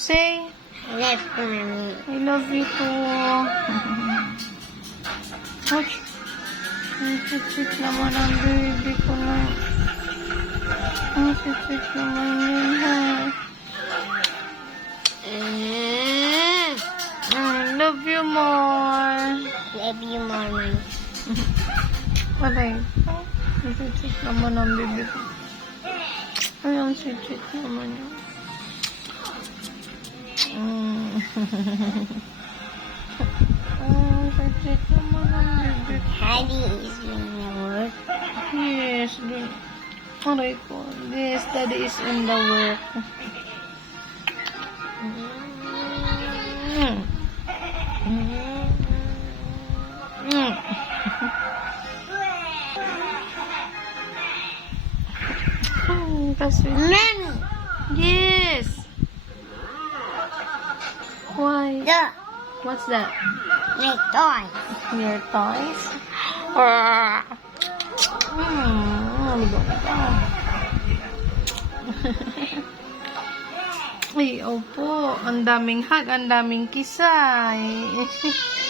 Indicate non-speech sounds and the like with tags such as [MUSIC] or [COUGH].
say? Left mommy. I love you too. Ouch. Ang sweet naman ang baby ko na. Ang sweet naman yun ha. I love you more. Love you, mommy. Aray. Ang sweet naman ang baby ko. Ay, ang sweet naman yun. Naman ang baby ko. Daddy is the work. Yes, the, aray. Yes, daddy is in the work. Mm. Mm. Mm, yes. Why? look, What's that? my toys. Your toys? Ah. Hmm, ano [LAUGHS] ba? Ay, opo. Ang daming hug, ang daming kisay. [LAUGHS]